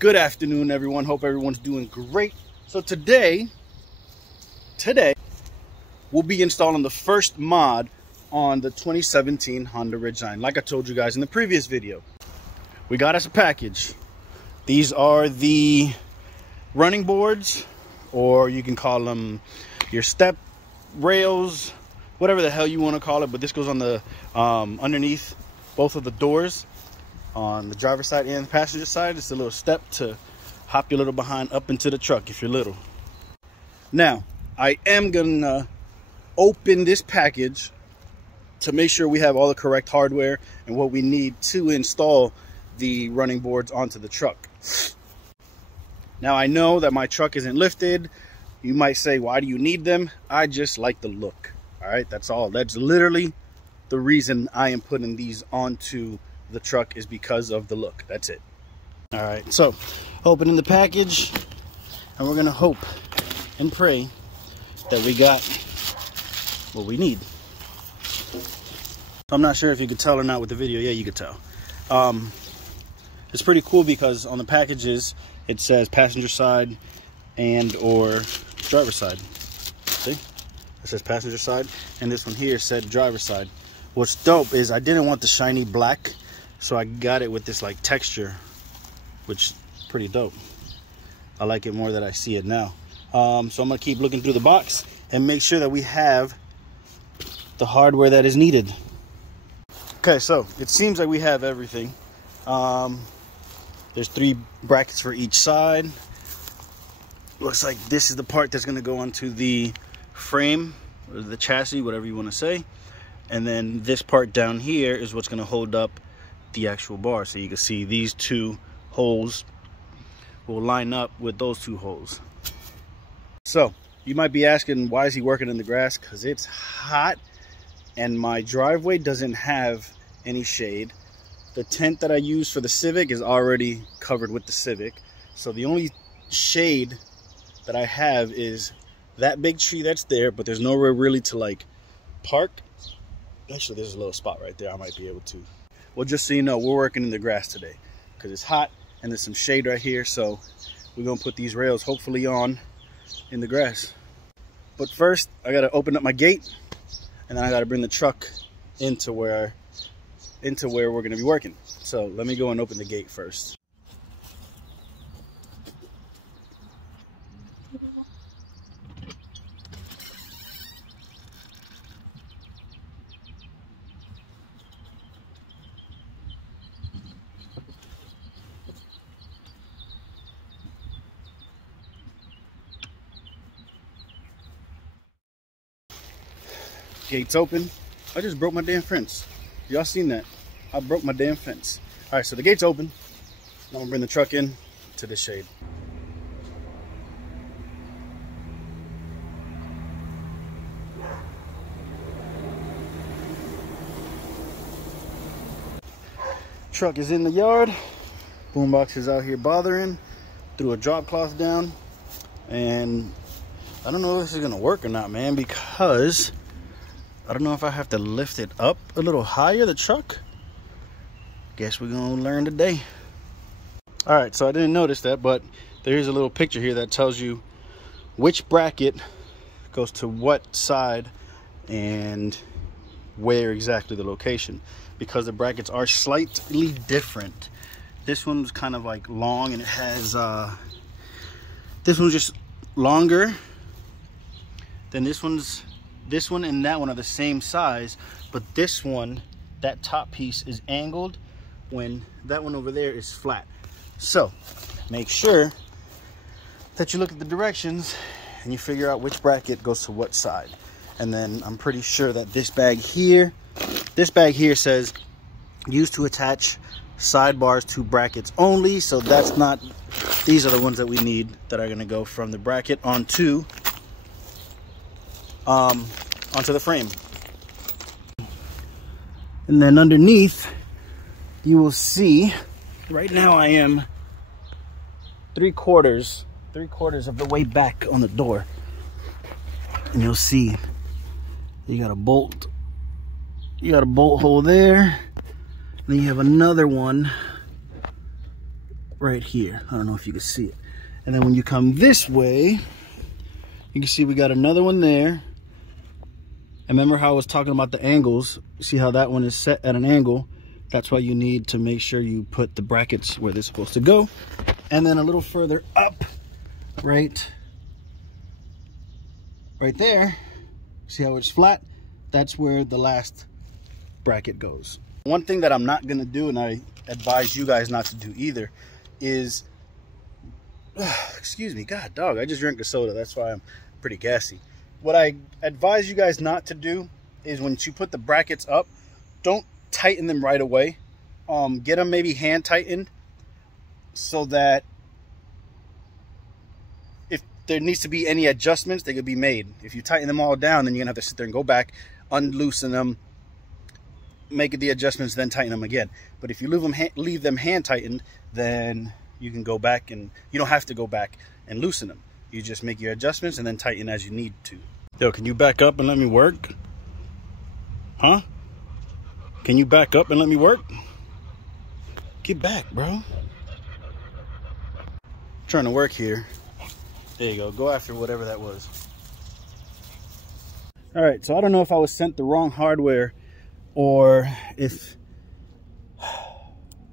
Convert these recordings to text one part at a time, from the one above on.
Good afternoon, everyone. Hope everyone's doing great. So today we'll be installing the first mod on the 2017 Honda Ridgeline. Like I told you guys in the previous video, we got us a package. These are the running boards, or you can call them your step rails, whatever the hell you want to call it. But this goes on the underneath both of the doors, on the driver's side and the passenger side. It's a little step to hop your little behind up into the truck if you're little. Now, I am gonna open this package to make sure we have all the correct hardware and what we need to install the running boards onto the truck. Now, I know that my truck isn't lifted. You might say, why do you need them? I just like the look. All right, that's all. That's literally the reason I am putting these onto the truck, is because of the look. That's it. All right, so opening the package, and we're gonna hope and pray that we got what we need. I'm not sure if you could tell or not with the video. Yeah, you could tell. It's pretty cool because on the packages it says passenger side and or driver side. See, it says passenger side, and this one here said driver side. What's dope is I didn't want the shiny black, so I got it with this like texture, which is pretty dope. I like it more that I see it now. So I'm gonna keep looking through the box and make sure that we have the hardware that is needed. Okay, so it seems like we have everything. There's 3 brackets for each side. Looks like this is the part that's gonna go onto the frame, or the chassis, whatever you wanna say. And then this part down here is what's gonna hold up the actual bar. So you can see these 2 holes will line up with those 2 holes. So you might be asking, why is he working in the grass? Because it's hot and my driveway doesn't have any shade. The tent that I use for the Civic is already covered with the Civic, so the only shade that I have is that big tree that's there, but there's nowhere really to like park. Actually, there's a little spot right there I might be able to. Well, just so you know, we're working in the grass today because it's hot and there's some shade right here. So we're gonna put these rails hopefully on in the grass. But first, I gotta open up my gate, and then I gotta bring the truck into where we're gonna be working. So let me go and open the gate first. Gate's open. I just broke my damn fence. Y'all seen that? I broke my damn fence. All right, so the gate's open. I'm gonna bring the truck in to this shade. Truck is in the yard. Boombox is out here bothering. Threw a drop cloth down, and I don't know if this is gonna work or not, man, because I don't know if I have to lift it up a little higher, the truck. Guess we're gonna learn today. All right, so I didn't notice that, but there's a little picture here that tells you which bracket goes to what side and where exactly the location, because the brackets are slightly different. This one's kind of like long, and it has, this one's just longer than this one and that one are the same size, but this one, that top piece is angled when that one over there is flat. So make sure that you look at the directions and you figure out which bracket goes to what side. And then I'm pretty sure that this bag here says used to attach sidebars to brackets only. So that's not, these are the ones that we need that are gonna go from the bracket onto the frame. And then underneath you will see, right now I am 3/4 of the way back on the door, and you'll see you got a bolt hole there, then you have another one right here. I don't know if you can see it. And then when you come this way, you can see we got another one there. And remember how I was talking about the angles? See how that one is set at an angle? That's why you need to make sure you put the brackets where they're supposed to go. And then a little further up, right there, see how it's flat? That's where the last bracket goes. One thing that I'm not gonna do, and I advise you guys not to do either, is, excuse me, God dog, I just drank a soda, that's why I'm pretty gassy. What I advise you guys not to do is when you put the brackets up, don't tighten them right away. Get them maybe hand tightened so that if there needs to be any adjustments, they could be made. If you tighten them all down, then you're gonna have to sit there and go back, unloosen them, make the adjustments, then tighten them again. But if you leave them hand tightened, then you can go back, and you don't have to go back and loosen them. You just make your adjustments and then tighten as you need to. Yo, can you back up and let me work? Huh? Can you back up and let me work? Get back, bro. I'm trying to work here. There you go. Go after whatever that was. All right, so I don't know if I was sent the wrong hardware or if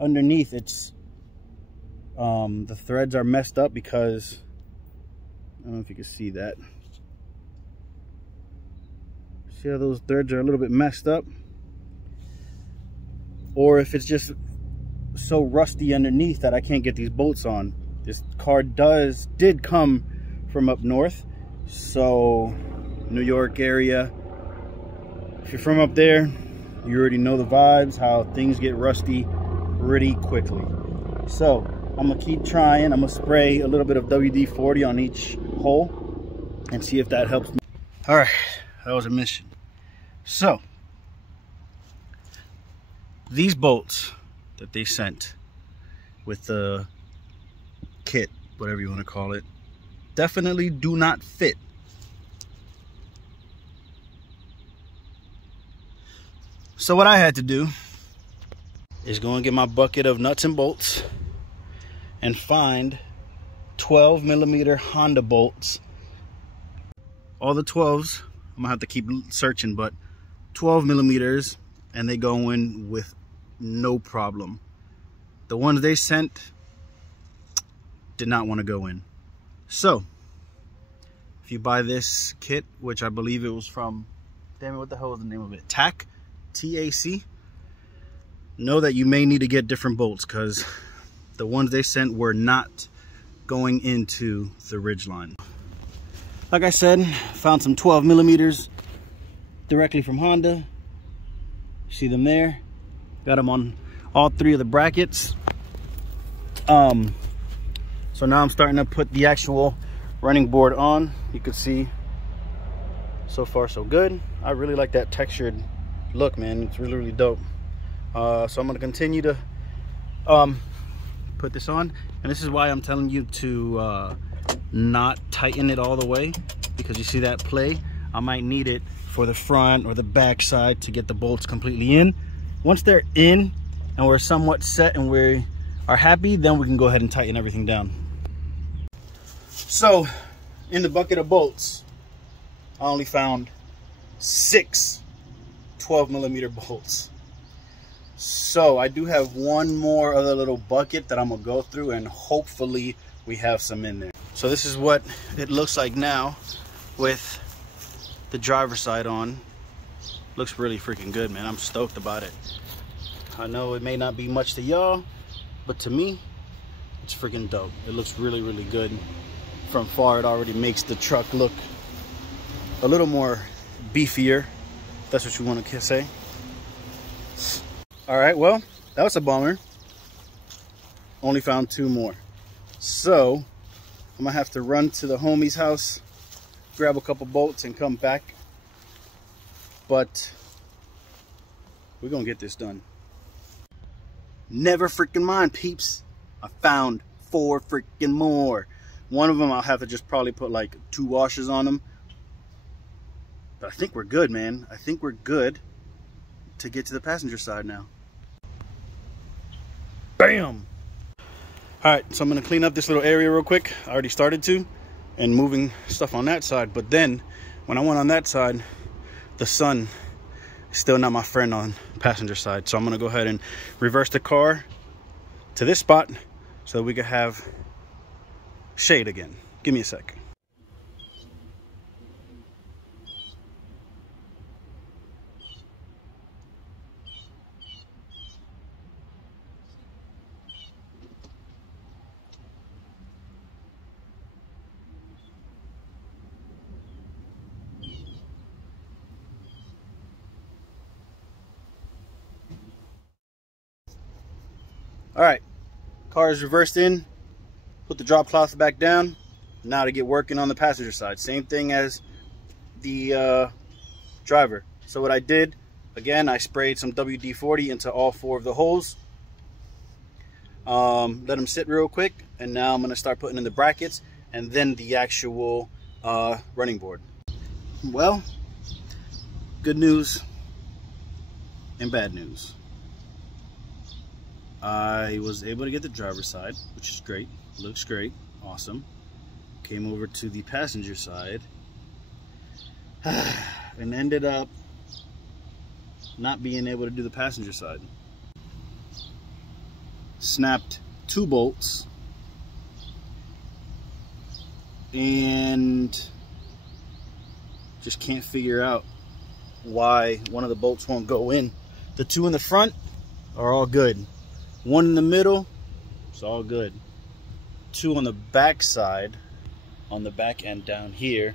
underneath it's the threads are messed up, because I don't know if you can see that. See how those threads are a little bit messed up? Or if it's just so rusty underneath that I can't get these bolts on. This car did come from up north, so New York area. If you're from up there, you already know the vibes, how things get rusty pretty quickly. So I'm gonna keep trying. I'm gonna spray a little bit of WD-40 on each hole and see if that helps me. All right, that was a mission. So these bolts that they sent with the kit, whatever you want to call it, definitely do not fit. So what I had to do is go and get my bucket of nuts and bolts and find 12mm Honda bolts. All the 12s, I'm gonna have to keep searching, but 12mm, and they go in with no problem. The ones they sent did not want to go in. So if you buy this kit, which I believe it was from, damn it, what the hell was the name of it? TAC, T-A-C. Know that you may need to get different bolts, because the ones they sent were not going into the Ridgeline. Like I said, found some 12mm directly from Honda. See them there? Got them on all three of the brackets. So now I'm starting to put the actual running board on. You can see so far so good. I really like that textured look, man. It's really, really dope. So I'm gonna continue to put this on, and this is why I'm telling you to not tighten it all the way, because you see that play? I might need it for the front or the back side to get the bolts completely in. Once they're in and we're somewhat set and we are happy, then we can go ahead and tighten everything down. So in the bucket of bolts, I only found 6 12mm bolts. So I do have one more other little bucket that I'm gonna go through, and hopefully we have some in there. So this is what it looks like now with the driver's side on. Looks really freaking good, man. I'm stoked about it. I know it may not be much to y'all, but to me, it's freaking dope. It looks really, really good. From far, it already makes the truck look a little more beefier, if that's what you want to say. All right, well, that was a bummer. Only found 2 more. So I'm gonna have to run to the homie's house, grab a couple bolts, and come back. But we're gonna get this done. Never freaking mind, peeps. I found 4 freaking more. One of them I'll have to just probably put like 2 washers on them. But I think we're good, man. I think we're good to get to the passenger side now. Bam! All All right, so I'm gonna clean up this little area real quick. I already started to, and moving stuff on that side. But then when I went on that side, the sun is still not my friend on passenger side. So I'm gonna go ahead and reverse the car to this spot so that we can have shade again. Give me a sec. All right, car is reversed in, put the drop cloth back down. Now to get working on the passenger side. Same thing as the driver. So what I did, again, I sprayed some WD-40 into all 4 of the holes. Let them sit real quick, and now I'm gonna start putting in the brackets and then the actual running board. Well, good news and bad news. I was able to get the driver's side, which is great. Looks great. Awesome. Came over to the passenger side and ended up not being able to do the passenger side. Snapped 2 bolts and just can't figure out why one of the bolts won't go in. The 2 in the front are all good. 1 in the middle, it's all good. 2 on the back side, on the back end down here,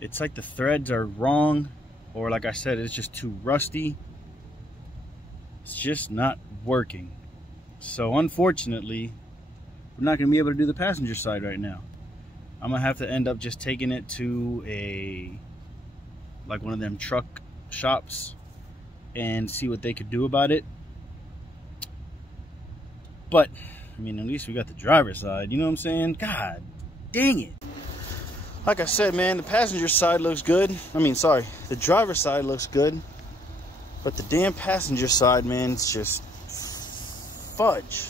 it's like the threads are wrong, or like I said, it's just too rusty. It's just not working. So unfortunately, we're not gonna be able to do the passenger side right now. I'm gonna have to end up just taking it to like one of them truck shops and see what they could do about it. But I mean, at least we got the driver's side, you know what I'm saying? God dang it. Like I said, man, the passenger side looks good. I mean, sorry, the driver's side looks good, but the damn passenger side, man, it's just fudge.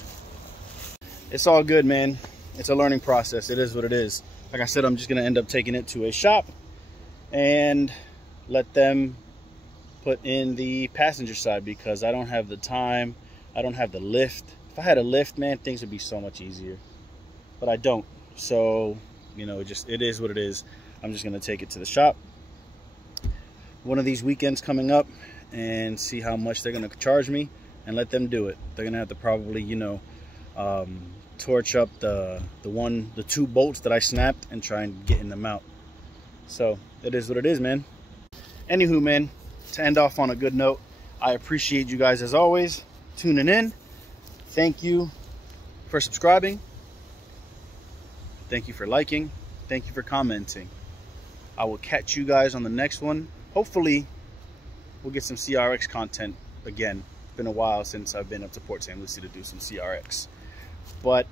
It's all good, man. It's a learning process. It is what it is. Like I said, I'm just gonna end up taking it to a shop and let them put in the passenger side, because I don't have the time, I don't have the lift. If I had a lift, man, things would be so much easier, but I don't. So, you know, it is what it is. I'm just gonna take it to the shop one of these weekends coming up and see how much they're gonna charge me and let them do it. They're gonna have to probably, you know, torch up the 2 bolts that I snapped and try and getting them out. So it is what it is, man. Anywho, man, to end off on a good note, I appreciate you guys as always tuning in. Thank you for subscribing. Thank you for liking. Thank you for commenting. I will catch you guys on the next one. Hopefully we'll get some CRX content again. It's been a while since I've been up to Port St. Lucie to do some CRX. But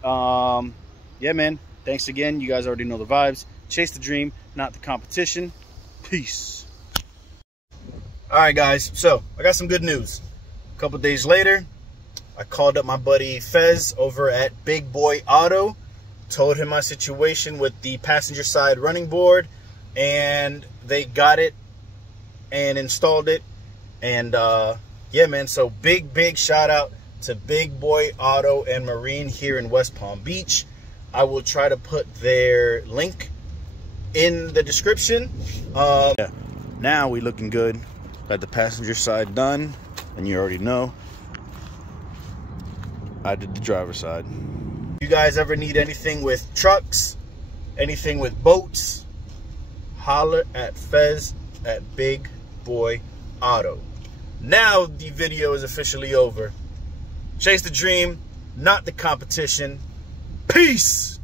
yeah, man, thanks again. You guys already know the vibes. Chase the dream, not the competition. Peace. All right, guys, so I got some good news. A couple days later, I called up my buddy Fez over at Big Boy Auto, told him my situation with the passenger side running board, and they got it and installed it. And yeah, man, so big shout out to Big Boy Auto and Marine here in West Palm Beach. I will try to put their link in the description. Yeah, now we looking good. Got the passenger side done, and you already know I did the driver's side. If you guys ever need anything with trucks, anything with boats, holler at Fez at Big Boy Auto. Now the video is officially over. Chase the dream, not the competition. Peace.